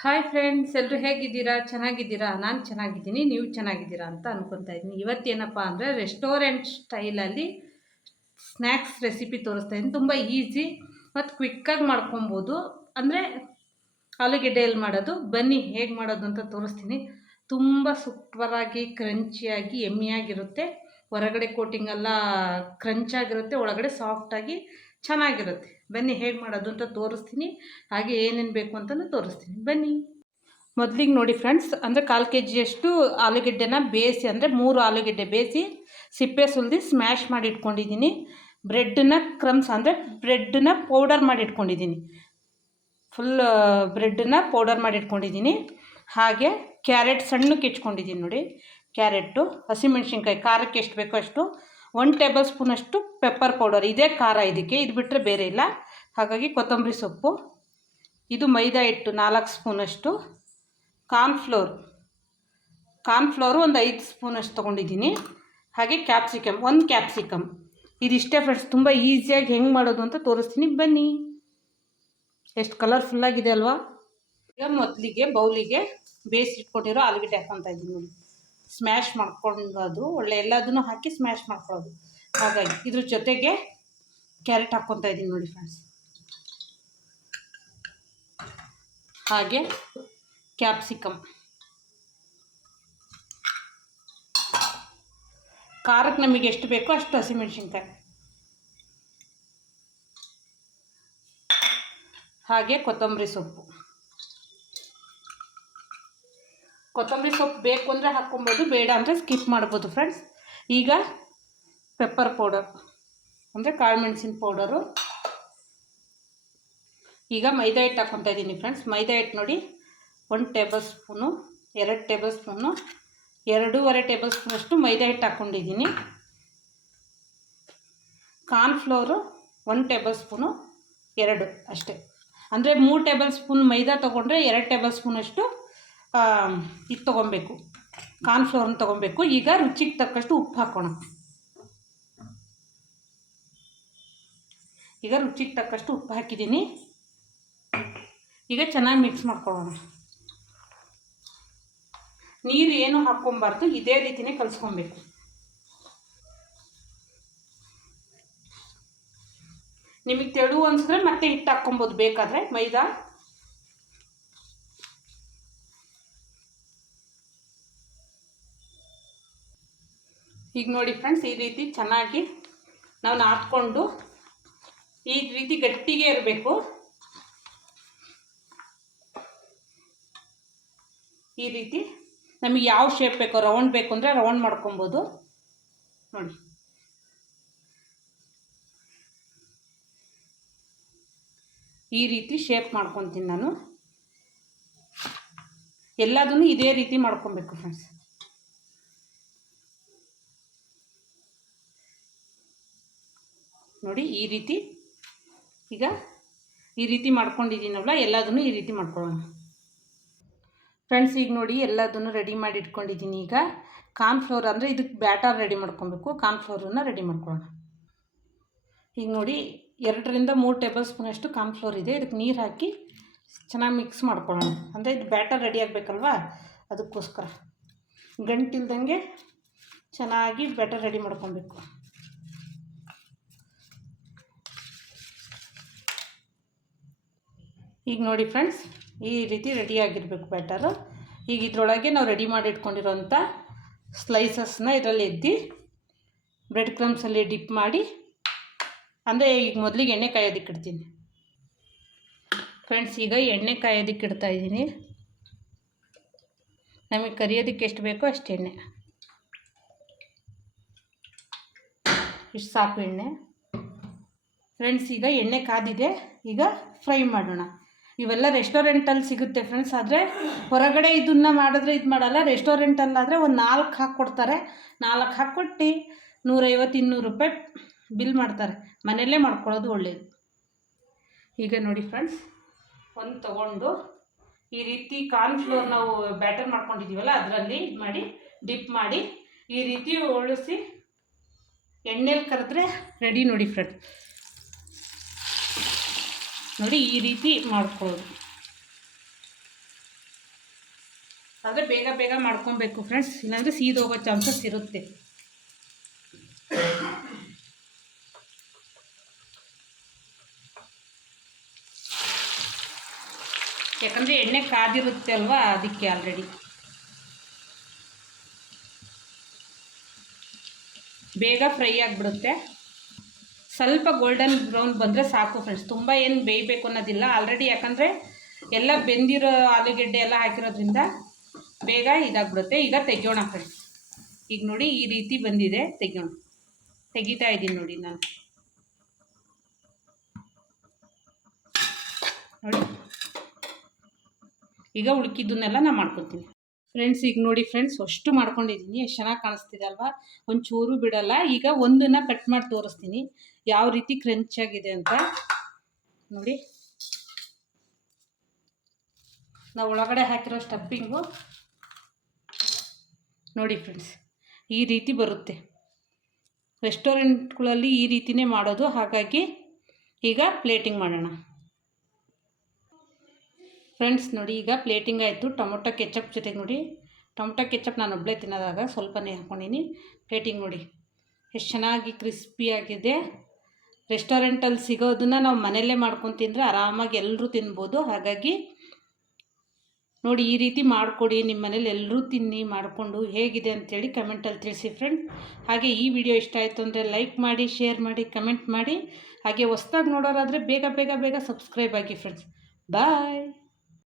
Hi friends, ಎಲ್ಲರೂ ಹೇಗಿದ್ದೀರಾ? ಚೆನ್ನಾಗಿದ್ದೀರಾ? ನಾನು ಚೆನ್ನಾಗಿದ್ದೀನಿ, ನೀವು ಚೆನ್ನಾಗಿದ್ದೀರಾ ಅಂತ ಅನ್ಕೊತಾ ಇದ್ದೀನಿ. ಇವತ್ತೇನಪ್ಪ ಅಂದರೆ ರೆಸ್ಟೋರೆಂಟ್ ಸ್ಟೈಲಲ್ಲಿ ಸ್ನ್ಯಾಕ್ಸ್ ರೆಸಿಪಿ ತೋರಿಸ್ತಾ ಇದ್ದೀನಿ. ತುಂಬ ಈಸಿ ಮತ್ತು ಕ್ವಿಕ್ಕಾಗಿ ಮಾಡ್ಕೊಬೋದು. ಅಂದರೆ ಆಲೂಗೆಡ್ಡೆಯಲ್ಲಿ ಮಾಡೋದು. ಬನ್ನಿ ಹೇಗೆ ಮಾಡೋದು ಅಂತ ತೋರಿಸ್ತೀನಿ. ತುಂಬ ಸೂಪರಾಗಿ ಕ್ರಂಚಿಯಾಗಿ ಎಮ್ಮಿಯಾಗಿರುತ್ತೆ. ಹೊರಗಡೆ ಕೋಟಿಂಗ್ ಎಲ್ಲ ಕ್ರಂಚಾಗಿರುತ್ತೆ, ಒಳಗಡೆ ಸಾಫ್ಟಾಗಿ ಚೆನ್ನಾಗಿರುತ್ತೆ. ಬನ್ನಿ ಹೇಗೆ ಮಾಡೋದು ಅಂತ ತೋರಿಸ್ತೀನಿ. ಹಾಗೆ ಏನೇನು ಬೇಕು ಅಂತಲೂ ತೋರಿಸ್ತೀನಿ, ಬನ್ನಿ. ಮೊದಲಿಗೆ ನೋಡಿ ಫ್ರೆಂಡ್ಸ್, ಅಂದರೆ 1/4 kg ಆಲೂಗೆಡ್ಡೆನ ಬೇಯಿಸಿ, ಅಂದರೆ 3 ಆಲೂಗೆಡ್ಡೆ ಬೇಯಿಸಿ ಸಿಪ್ಪೆ ಸುಲಿದು ಸ್ಮ್ಯಾಶ್ ಮಾಡಿ ಇಟ್ಕೊಂಡಿದ್ದೀನಿ. ಬ್ರೆಡ್ಡನ್ನ ಕ್ರಮ್ಸ್, ಅಂದರೆ ಬ್ರೆಡ್ಡನ್ನ ಪೌಡರ್ ಮಾಡಿ ಇಟ್ಕೊಂಡಿದ್ದೀನಿ. ಫುಲ್ ಬ್ರೆಡ್ಡನ್ನ ಪೌಡರ್ ಮಾಡಿ ಇಟ್ಕೊಂಡಿದ್ದೀನಿ. ಹಾಗೆ ಕ್ಯಾರೆಟ್ ಸಣ್ಣಕ್ಕೆ ಹೆಚ್ಕೊಂಡಿದ್ದೀನಿ ನೋಡಿ. ಕ್ಯಾರೆಟು, ಹಸಿಮೆಣ್ಸಿನ್ಕಾಯಿ, ಖಾರಕ್ಕೆ ಎಷ್ಟು ಬೇಕೋ ಅಷ್ಟು, 1 ಟೇಬಲ್ ಸ್ಪೂನಷ್ಟು ಪೆಪ್ಪರ್ ಪೌಡರ್, ಇದೇ ಖಾರ ಇದಕ್ಕೆ, ಇದು ಬಿಟ್ಟರೆ ಬೇರೆ ಇಲ್ಲ. ಹಾಗಾಗಿ ಕೊತ್ತಂಬರಿ ಸೊಪ್ಪು, ಇದು ಮೈದಾ ಹಿಟ್ಟು 4 ಸ್ಪೂನಷ್ಟು, ಕಾರ್ನ್ಫ್ಲೋರು ಒಂದು 5 ಸ್ಪೂನಷ್ಟು ತೊಗೊಂಡಿದ್ದೀನಿ. ಹಾಗೆ ಕ್ಯಾಪ್ಸಿಕಮ್, 1 ಕ್ಯಾಪ್ಸಿಕಮ್. ಇದಿಷ್ಟೇ ಫ್ರೆಂಡ್ಸ್. ತುಂಬ ಈಸಿಯಾಗಿ ಹೆಂಗೆ ಮಾಡೋದು ಅಂತ ತೋರಿಸ್ತೀನಿ, ಬನ್ನಿ. ಎಷ್ಟು ಕಲರ್ಫುಲ್ಲಾಗಿದೆ ಅಲ್ವಾ? ಈಗ ಮೊದಲಿಗೆ ಬೌಲಿಗೆ ಬೇಯಿಸಿಟ್ಕೊಂಡಿರೋ ಆಲೂಗಡ್ಡೆ ಹಾಕ್ಕೊತಾ ಇದ್ದೀನಿ ನೋಡಿ. ಸ್ಮ್ಯಾಶ್ ಮಾಡ್ಕೊಂಡು ಒಳ್ಳೆ ಎಲ್ಲದನ್ನು ಹಾಕಿ ಸ್ಮ್ಯಾಶ್ ಮಾಡ್ಕೊಳ್ಳೋದು. ಹಾಗಾಗಿ ಇದ್ರ ಜೊತೆಗೆ ಕ್ಯಾರೆಟ್ ಹಾಕ್ಕೊತಾ ಇದ್ದೀನಿ ನೋಡಿ ಫ್ರೆಂಡ್ಸ್. ಹಾಗೆ ಕ್ಯಾಪ್ಸಿಕಮ್, ಖಾರಕ್ಕೆ ನಮಗೆ ಎಷ್ಟು ಬೇಕೋ ಅಷ್ಟು ಹಸಿಮೆಣ್ಸಿನ್ಕಾಯಿ, ಹಾಗೆ ಕೊತ್ತಂಬರಿ ಸೊಪ್ಪು. ಕೊತ್ತಂಬರಿ ಸೊಪ್ಪು ಬೇಕು ಅಂದರೆ ಹಾಕ್ಕೊಬೋದು, ಬೇಡ ಅಂದರೆ ಸ್ಕಿಪ್ ಮಾಡ್ಬೋದು ಫ್ರೆಂಡ್ಸ್. ಈಗ ಪೆಪ್ಪರ್ ಪೌಡರ್, ಅಂದರೆ ಕಾಳು ಮೆಣಸಿನ ಪೌಡರು. ಈಗ ಮೈದಾ ಹಿಟ್ಟು ಹಾಕ್ಕೊತಾ ಇದ್ದೀನಿ ಫ್ರೆಂಡ್ಸ್. ಮೈದಾ ಹಿಟ್ಟು ನೋಡಿ, 1 table spoon, 2 table spoon, 2.5 table ಸ್ಪೂನಷ್ಟು ಮೈದಾ ಹಿಟ್ಟು ಹಾಕ್ಕೊಂಡಿದ್ದೀನಿ. ಕಾರ್ನ್ಫ್ಲೋರು 1 ಟೇಬಲ್ ಸ್ಪೂನು, 2 ಅಷ್ಟೇ. ಅಂದರೆ 3 ಟೇಬಲ್ ಸ್ಪೂನ್ ಮೈದಾ ತೊಗೊಂಡ್ರೆ 2 ಟೇಬಲ್ ಸ್ಪೂನಷ್ಟು ಇದು ತೊಗೊಬೇಕು, ಕಾರ್ನ್ಫ್ಲೋರನ್ನ ತೊಗೊಬೇಕು. ಈಗ ರುಚಿಗೆ ತಕ್ಕಷ್ಟು ಉಪ್ಪು ಹಾಕೋಣ. ಈಗ ರುಚಿಗೆ ತಕ್ಕಷ್ಟು ಉಪ್ಪು ಹಾಕಿದ್ದೀನಿ. ಈಗ ಚೆನ್ನಾಗಿ ಮಿಕ್ಸ್ ಮಾಡ್ಕೊಳ್ಳೋಣ. ನೀರು ಏನು ಹಾಕ್ಕೊಬಾರ್ದು, ಇದೇ ರೀತಿಯೇ ಕಲಿಸ್ಕೊಬೇಕು. ನಿಮಗೆ ತೆಳು ಅನಿಸಿದ್ರೆ ಮತ್ತೆ ಹಿಟ್ಟು ಹಾಕ್ಕೊಬೋದು ಬೇಕಾದರೆ, ಮೈದಾ. ಈಗ ನೋಡಿ ಫ್ರೆಂಡ್ಸ್, ಈ ರೀತಿ ಚೆನ್ನಾಗಿ ನಾವು ನಾದ್ಕೊಂಡು ಈ ರೀತಿ ಗಟ್ಟಿಗೆ ಇರಬೇಕು. ಈ ರೀತಿ ನಮಗೆ ಯಾವ ಶೇಪ್ ಬೇಕೋ, ರೌಂಡ್ ಬೇಕು ಅಂದರೆ ರೌಂಡ್ ಮಾಡ್ಕೊಬೋದು ನೋಡಿ. ಈ ರೀತಿ ಶೇಪ್ ಮಾಡ್ಕೊತೀನಿ ನಾನು. ಎಲ್ಲದನ್ನು ಇದೇ ರೀತಿ ಮಾಡ್ಕೊಬೇಕು ಫ್ರೆಂಡ್ಸ್. ನೋಡಿ ಈ ರೀತಿ. ಈಗ ಈ ರೀತಿ ಮಾಡ್ಕೊಂಡಿದ್ದೀನಲ್ಲ, ಎಲ್ಲದನ್ನು ಈ ರೀತಿ ಮಾಡ್ಕೊಳ್ಳೋಣ ಫ್ರೆಂಡ್ಸ್. ಈಗ ನೋಡಿ ಎಲ್ಲದನ್ನು ರೆಡಿ ಮಾಡಿ ಇಟ್ಕೊಂಡಿದ್ದೀನಿ. ಈಗ ಕಾರ್ನ್ಫ್ಲೋರ್, ಅಂದರೆ ಇದಕ್ಕೆ ಬ್ಯಾಟರ್ ರೆಡಿ ಮಾಡ್ಕೊಬೇಕು. ಕಾರ್ನ್ಫ್ಲೋರನ್ನು ರೆಡಿ ಮಾಡ್ಕೊಳ್ಳೋಣ. ಈಗ ನೋಡಿ 2ರಿಂದ 3 ಟೇಬಲ್ ಸ್ಪೂನಷ್ಟು ಕಾರ್ನ್ಫ್ಲೋರ್ ಇದೆ. ಇದಕ್ಕೆ ನೀರು ಹಾಕಿ ಚೆನ್ನಾಗಿ ಮಿಕ್ಸ್ ಮಾಡ್ಕೊಳ್ಳೋಣ. ಅಂದರೆ ಇದು ಬ್ಯಾಟರ್ ರೆಡಿ ಆಗಬೇಕಲ್ವ, ಅದಕ್ಕೋಸ್ಕರ ಗಂಟಿಲ್ದಂಗೆ ಚೆನ್ನಾಗಿ ಬ್ಯಾಟರ್ ರೆಡಿ ಮಾಡ್ಕೊಬೇಕು. ಈಗ ನೋಡಿ ಫ್ರೆಂಡ್ಸ್, ಈ ರೀತಿ ರೆಡಿಯಾಗಿರಬೇಕು ಬ್ಯಾಟರು. ಈಗ ಇದರೊಳಗೆ ನಾವು ರೆಡಿ ಮಾಡಿ ಇಟ್ಕೊಂಡಿರೋಂಥ ಸ್ಲೈಸಸ್ನ ಇದರಲ್ಲಿ ಎದ್ದು ಬ್ರೆಡ್ ಕ್ರಮ್ಸಲ್ಲಿ ಡಿಪ್ ಮಾಡಿ, ಅಂದರೆ ಈಗ ಮೊದಲಿಗೆ ಎಣ್ಣೆ ಕಾಯೋದಕ್ಕೆ ಇಡ್ತೀನಿ ಫ್ರೆಂಡ್ಸ್. ಈಗ ಎಣ್ಣೆ ಕಾಯೋದಕ್ಕೆ ಇಡ್ತಾ ಇದ್ದೀನಿ. ನಮಗೆ ಕರಿಯೋದಕ್ಕೆ ಎಷ್ಟು ಬೇಕೋ ಅಷ್ಟು ಎಣ್ಣೆ, ಇಷ್ಟು ಸಾಕು ಎಣ್ಣೆ ಫ್ರೆಂಡ್ಸ್. ಈಗ ಎಣ್ಣೆ ಕಾದಿದೆ, ಈಗ ಫ್ರೈ ಮಾಡೋಣ. ಇವೆಲ್ಲ ರೆಸ್ಟೋರೆಂಟಲ್ಲಿ ಸಿಗುತ್ತೆ ಫ್ರೆಂಡ್ಸ್. ಆದರೆ ಹೊರಗಡೆ ಇದನ್ನು ಮಾಡಿದ್ರೆ ಇದು ಮಾಡಲ್ಲ. ರೆಸ್ಟೋರೆಂಟಲ್ಲಾದರೆ ಒಂದು 4 ಹಾಕ್ಕೊಡ್ತಾರೆ. 4 ಹಾಕ್ಕೊಟ್ಟು 150-200 ರೂಪಾಯಿ ಬಿಲ್ ಮಾಡ್ತಾರೆ. ಮನೆಯಲ್ಲೇ ಮಾಡ್ಕೊಳ್ಳೋದು ಒಳ್ಳೆಯದು. ಈಗ ನೋಡಿ ಫ್ರೆಂಡ್ಸ್, ಒಂದು ತೊಗೊಂಡು ಈ ರೀತಿ ಕಾರ್ನ್ಫ್ಲೋರ್ ನಾವು ಬ್ಯಾಟರ್ ಮಾಡ್ಕೊಂಡಿದ್ದೀವಲ್ಲ, ಅದರಲ್ಲಿ ಇದು ಮಾಡಿ ಡಿಪ್ ಮಾಡಿ ಈ ರೀತಿ ಒಳಿಸಿ ಎಣ್ಣೆಲಿ ಕರೆದ್ರೆ ರೆಡಿ ನೋಡಿ ಫ್ರೆಂಡ್ಸ್. ನೋಡಿ ಈ ರೀತಿ ಮಾಡ್ಕೊಳ್ಳೋದು. ಆದರೆ ಬೇಗ ಬೇಗ ಮಾಡ್ಕೊಬೇಕು ಫ್ರೆಂಡ್ಸ್, ಇಲ್ಲಾಂದರೆ ಸೀದೋಗೋ ಚಾನ್ಸಸ್ ಇರುತ್ತೆ. ಯಾಕಂದರೆ ಎಣ್ಣೆ ಕಾದಿರುತ್ತೆ ಅಲ್ವಾ, ಅದಕ್ಕೆ ಆಲ್ರೆಡಿ ಬೇಗ ಫ್ರೈ ಆಗಿಬಿಡುತ್ತೆ. ಸ್ವಲ್ಪ ಗೋಲ್ಡನ್ ಬ್ರೌನ್ ಬಂದರೆ ಸಾಕು ಫ್ರೆಂಡ್ಸ್, ತುಂಬ ಏನು ಬೇಯಬೇಕು ಅನ್ನೋದಿಲ್ಲ ಆಲ್ರೆಡಿ. ಯಾಕಂದರೆ ಎಲ್ಲ ಬೆಂದಿರೋ ಆಲೂಗೆಡ್ಡೆ ಎಲ್ಲ ಹಾಕಿರೋದ್ರಿಂದ ಬೇಗ ಇದಾಗ್ಬಿಡುತ್ತೆ. ಈಗ ತೆಗಿಯೋಣ ಫ್ರೆಂಡ್ಸ್. ಈಗ ನೋಡಿ ಈ ರೀತಿ ಬಂದಿದೆ, ತೆಗಿತಾ ಇದ್ದೀನಿ ನೋಡಿ ನಾನು. ನೋಡಿ ಈಗ ಉಳ್ಕಿದ್ದನ್ನೆಲ್ಲ ನಾನು ಮಾಡ್ಕೊತೀನಿ ಫ್ರೆಂಡ್ಸ್. ಈಗ ನೋಡಿ ಫ್ರೆಂಡ್ಸ್, ಅಷ್ಟು ಮಾಡ್ಕೊಂಡಿದ್ದೀನಿ, ಎಷ್ಟು ಚೆನ್ನಾಗಿ ಕಾಣಿಸ್ತಿದೆ ಅಲ್ವಾ, ಒಂಚೂರು ಬಿಡಲ್ಲ. ಈಗ ಒಂದನ್ನು ಕಟ್ ಮಾಡಿ ತೋರಿಸ್ತೀನಿ ಯಾವ ರೀತಿ ಕ್ರಂಚಾಗಿದೆ ಅಂತ. ನೋಡಿ, ನಾವು ಒಳಗಡೆ ಹಾಕಿರೋ ಸ್ಟಫಿಂಗು ನೋಡಿ ಫ್ರೆಂಡ್ಸ್, ಈ ರೀತಿ ಬರುತ್ತೆ. ರೆಸ್ಟೋರೆಂಟ್ಗಳಲ್ಲಿ ಈ ರೀತಿಯೇ ಮಾಡೋದು. ಹಾಗಾಗಿ ಈಗ ಪ್ಲೇಟಿಂಗ್ ಮಾಡೋಣ ಫ್ರೆಂಡ್ಸ್. ನೋಡಿ ಈಗ ಪ್ಲೇಟಿಂಗ್ ಆಯಿತು. ಟೊಮೊಟೊ ಕೆಚಪ್ ಜೊತೆಗೆ ನೋಡಿ, ಟೊಮೊಟೊ ಕೆಚಪ್ ನಾನು ಒಬ್ಬಳೇ ತಿನ್ನೋದಾಗ ಸ್ವಲ್ಪನೇ ಹಾಕ್ಕೊಂಡಿನಿ. ಪ್ಲೇಟಿಂಗ್ ನೋಡಿ ಎಷ್ಟು ಚೆನ್ನಾಗಿ ಕ್ರಿಸ್ಪಿಯಾಗಿದೆ. ರೆಸ್ಟೋರೆಂಟಲ್ಲಿ ಸಿಗೋದನ್ನು ನಾವು ಮನೆಯಲ್ಲೇ ಮಾಡ್ಕೊಂಡು ತಿಂದರೆ ಆರಾಮಾಗಿ ಎಲ್ಲರೂ ತಿನ್ಬೋದು. ಹಾಗಾಗಿ ನೋಡಿ ಈ ರೀತಿ ಮಾಡಿಕೊಡಿ, ನಿಮ್ಮ ಮನೇಲಿ ಎಲ್ಲರೂ ತಿನ್ನಿ ಮಾಡಿಕೊಂಡು ಹೇಗಿದೆ ಅಂಥೇಳಿ ಕಮೆಂಟಲ್ಲಿ ತಿಳಿಸಿ ಫ್ರೆಂಡ್ಸ್. ಹಾಗೆ ಈ ವಿಡಿಯೋ ಇಷ್ಟ ಆಯಿತು ಅಂದರೆ ಲೈಕ್ ಮಾಡಿ, ಶೇರ್ ಮಾಡಿ, ಕಮೆಂಟ್ ಮಾಡಿ. ಹಾಗೆ ಹೊಸ್ದಾಗಿ ನೋಡೋರಾದರೆ ಬೇಗ ಬೇಗ ಬೇಗ ಸಬ್ಸ್ಕ್ರೈಬ್ ಆಗಿ ಫ್ರೆಂಡ್ಸ್. ಬಾಯ್.